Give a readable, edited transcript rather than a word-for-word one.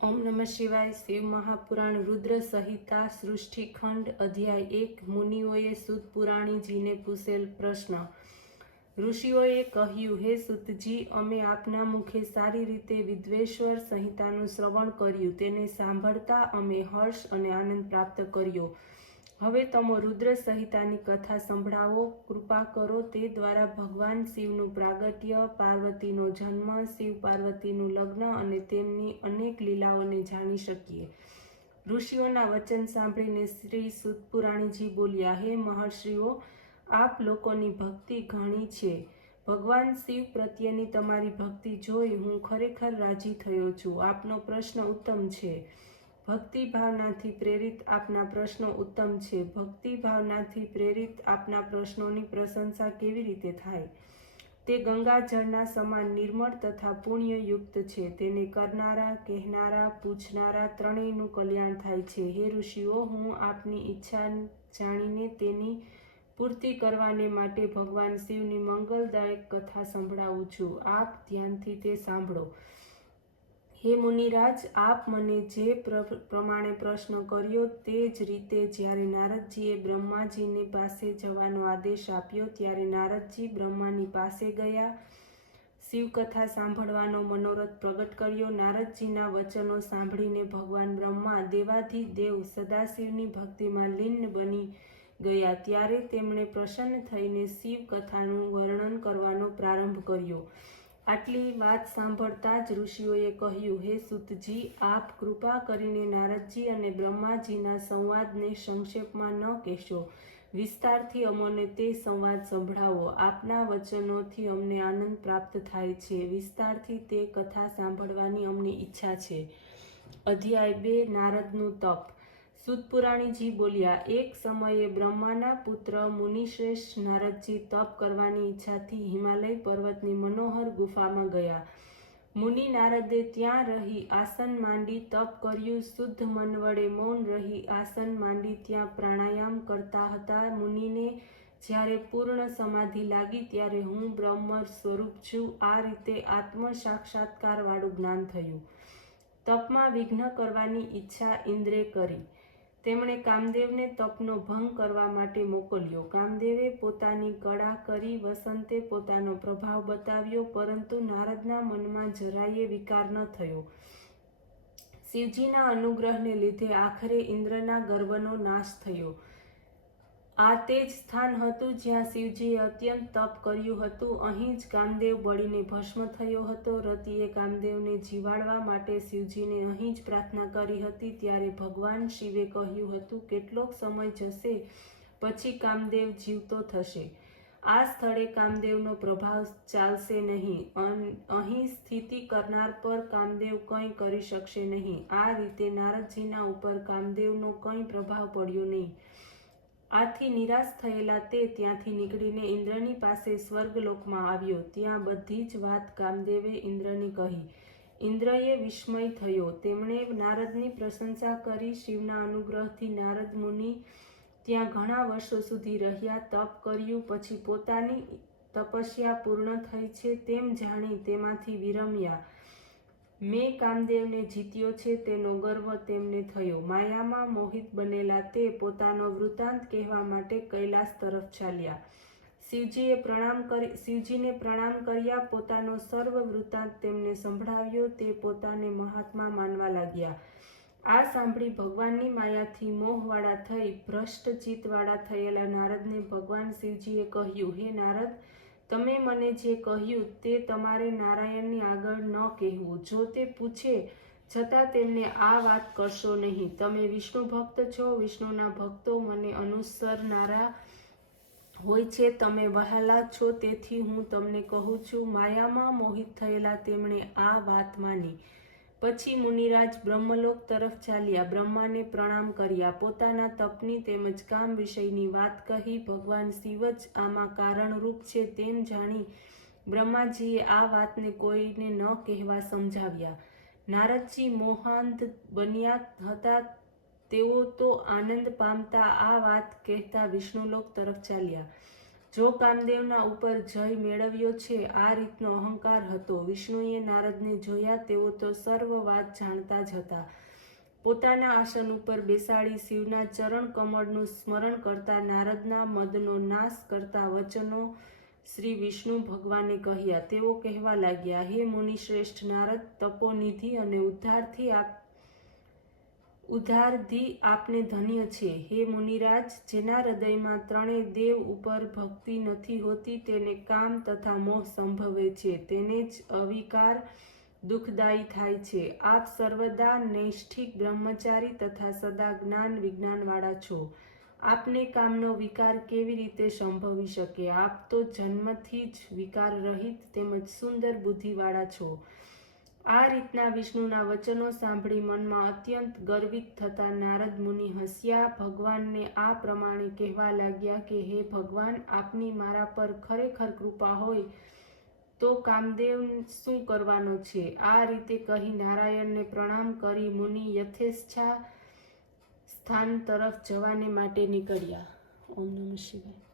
ओम नमः शिवाय। शिव महापुराण रुद्र संहिता सृष्टिखंड अध्याय 1। मुनिओए सूत पुराणीजीने पूछेल प्रश्न। ऋषिओए કહ્યું, હે સૂતજી, અમે આપના મુખે સારી રીતે વિદ્વેશ્વર સંહિતાનું શ્રવણ કર્યું, તેને સાંભળતા અમે હર્ષ અને આનંદ પ્રાપ્ત કર્યો। હવે તમો રુદ્ર સંહિતાની કથા સંભળાવો, કૃપા કરો। તે દ્વારા ભગવાન શિવનું પ્રાગટ્ય, પાર્વતીનો જન્મ, શિવ પાર્વતીનું લગ્ન અને તેમની અનેક લીલાઓને જાણી શકીએ। ઋષિઓના વચન સાંભળીને શ્રી સૂત પુરાણીજી બોલ્યા, હે મહર્ષિઓ, આપ લોકોની ભક્તિ ઘણી છે। ભગવાન શિવ પ્રત્યેની તમારી ભક્તિ જોઈ હું ખરેખર રાજી થયો છું। આપનો પ્રશ્ન ઉત્તમ છે। ભક્તિ ભાવનાથી પ્રેરિત આપના પ્રશ્નો ઉત્તમ છે। ભક્તિ ભાવનાથી પ્રેરિત આપના પ્રશ્નોની પ્રશંસા કેવી રીતે થાય? તે ગંગાજળના સમાન નિર્મળ તથા પુણ્યયુક્ત છે। તેને કરનારા, કહેનારા, પૂછનારા ત્રણેયનું કલ્યાણ થાય છે। હે ઋષિઓ, હું આપની ઈચ્છા જાણીને તેની પૂર્તિ કરવાને માટે ભગવાન શિવની મંગલદાયક કથા સંભળાવું છું। આપ ધ્યાનથી તે સાંભળો। હે મુનિરાજ, આપ મને જે પ્રમાણે પ્રશ્ન કર્યો તે જ રીતે જ્યારે નારદજીએ બ્રહ્માજીની પાસે જવાનો આદેશ આપ્યો ત્યારે નારદજી બ્રહ્માની પાસે ગયા, શિવકથા સાંભળવાનો મનોરથ પ્રગટ કર્યો। નારદજીના વચનો સાંભળીને ભગવાન બ્રહ્મા દેવાધિદેવ સદાશિવની ભક્તિમાં લીન બની ગયા। ત્યારે તેમણે પ્રસન્ન થઈને શિવ કથાનું વર્ણન કરવાનો પ્રારંભ કર્યો। આટલી વાત સાંભળતા જ ઋષિઓએ કહ્યું, હે સૂતજી, આપ કૃપા કરીને નારદજી અને બ્રહ્માજીના સંવાદને સંક્ષેપમાં ન કહેશો, વિસ્તારથી અમોને તે સંવાદ સંભળાવો। આપના વચનોથી અમને આનંદ પ્રાપ્ત થાય છે। વિસ્તારથી તે કથા સાંભળવાની અમને ઈચ્છા છે। અધ્યાય 2। નારદનું તપ। સૂત પુરાણીજી બોલ્યા, એક સમયે બ્રહ્માના પુત્ર મુનિશ્રેષ્ઠ નારદજી તપ કરવાની ઈચ્છાથી હિમાલય પર્વતની મનોહર ગુફામાં ગયા। મુનિ નારદે ત્યાં રહી આસન માંડી તપ કર્યું। શુદ્ધ મન વડે મૌન રહી આસન માંડી ત્યાં પ્રાણાયામ કરતા હતા। મુનિને જ્યારે પૂર્ણ સમાધિ લાગી ત્યારે હું બ્રહ્મ સ્વરૂપ છું, આ રીતે આત્મ સાક્ષાત્કાર વાળું જ્ઞાન થયું। તપમાં વિઘ્ન કરવાની ઈચ્છા ઇન્દ્રે કરી। તેમણે કામદેવને તપનો ભંગ કરવા માટે મોકલ્યો। કામદેવે પોતાની કળા કરી, વસંતે પોતાનો પ્રભાવ બતાવ્યો, પરંતુ નારદના મનમાં જરાયે વિકાર ન થયો। શિવજીના અનુગ્રહને લીધે આખરે ઇન્દ્રના ગર્વનો નાશ થયો। આ તે જ સ્થાન હતું જ્યાં શિવજીએ અત્યંત તપ કર્યું હતું। અહીં જ કામદેવ બળીને ભસ્મ થયો હતો। રતિએ કામદેવને જીવાડવા માટે શિવજીને અહીં જ પ્રાર્થના કરી હતી। ત્યારે ભગવાન શિવે કહ્યું હતું, કેટલોક સમય જશે પછી કામદેવ જીવતો થશે। આ સ્થળે કામદેવનો પ્રભાવ ચાલશે નહીં। અહીં સ્થિતિ કરનાર પર કામદેવ કંઈ કરી શકશે નહીં। આ રીતે નારદજીના ઉપર કામદેવનો કંઈ પ્રભાવ પડ્યો નહીં। આથી નિરાશ થયેલા તે ત્યાંથી નીકળીને ઇન્દ્રની પાસે સ્વર્ગલોકમાં આવ્યો। ત્યાં બધી જ વાત કામદેવે ઇન્દ્રને કહી। ઇન્દ્રએ વિસ્મય થયો। તેમણે નારદની પ્રશંસા કરી। શિવના અનુગ્રહથી નારદ મુનિ ત્યાં ઘણા વર્ષો સુધી રહ્યા, તપ કર્યું, પછી પોતાની તપસ્યા પૂર્ણ થઈ છે તેમ જાણી તેમાંથી વિરમ્યા। મેં કામદેવને જીત્યો છે તેનો ગર્વ તેમને થયો। માયામાં મોહિત બનેલા તે પોતાનો વૃત્તાંત કહેવા માટે કૈલાસ તરફ ચાલ્યા। શિવજીને પ્રણામ કર્યા, પોતાનો સર્વ વૃત્તાંત તેમને સંભળાવ્યો। તે પોતાને મહાત્મા માનવા લાગ્યા। આ સાંભળી ભગવાનની માયાથી મોહવાળા થઈ ભ્રષ્ટ ચિત્તવાળા થયેલા નારદને ભગવાન શિવજીએ કહ્યું, હે નારદ, તમે મને જે કહ્યું તે તમારે નારાયણની આગળ ન કહેવું। જો તે પૂછે છતાં તેમને આ વાત કરશો નહીં। તમે વિષ્ણુ ભક્ત છો, વિષ્ણુના ભક્તો મને અનુસરનારા હોય છે। તમે વહાલા છો તેથી હું તમને કહું છું। માયામાં મોહિત થયેલા તેમણે આ વાત માની। પછી મુનિરાજ બ્રહ્મલોક તરફ ચાલ્યા, બ્રહ્માને પ્રણામ કર્યા, પોતાના તપની તેમજ કામ વિષયની વાત કહી। ભગવાન શિવ જ આમાં કારણરૂપ છે તેમ જાણી બ્રહ્માજીએ આ વાતને કોઈને ન કહેવા સમજાવ્યા। નારદજી મોહાંધ બન્યા હતા, તેઓ તો આનંદ પામતા આ વાત કહેતા વિષ્ણુલોક તરફ ચાલ્યા। જો કામદેવના ઉપર જય મેળવ્યો છે, આ રીતનો અહંકાર હતો. વિષ્ણુએ નારદને જોયા, તેઓ તો સર્વ વાત જાણતા જ હતા. પોતાના આસન ઉપર બેસાડી શિવના ચરણ કમળનું સ્મરણ કરતા નારદના મદનો નાશ કરતા વચનો શ્રી વિષ્ણુ ભગવાને કહ્યા. તેઓ કહેવા લાગ્યા, હે મુનિશ્રેષ્ઠ નારદ, તપોનિધિ અને ઉદ્ધારધિ આપને ધન્ય છે. હે મુનિરાજ, જેના હૃદયમાં ત્રણેય દેવ ઉપર ભક્તિ નથી હોતી, તેને કામ તથા મોહ સંભવે છે, તેને જ અવિકાર દુઃખદાયી થાય છે. આપ સર્વદા નૈષ્ઠિક બ્રહ્મચારી તથા સદા જ્ઞાન વિજ્ઞાનવાળા છો. આપને કામનો વિકાર કેવી રીતે સંભવી શકે? આપ તો જન્મથી જ વિકાર રહિત તેમજ સુંદર બુદ્ધિવાળા છો. આ રીતના વિષ્ણુના વચનો સાંભળી મનમાં અત્યંત ગર્વિત થતા નારદ મુનિ હસ્યા. ભગવાનને આ પ્રમાણે કહેવા લાગ્યા કે હે ભગવાન, આપની મારા પર ખરેખર કૃપા હોય તો કામદેવ શું કરવાનો છે? આ રીતે કહી નારાયણને પ્રણામ કરી મુનિ યથેચ્છા સ્થાન તરફ જવાને માટે નીકળ્યા. ઓમ નમઃ શિવાય.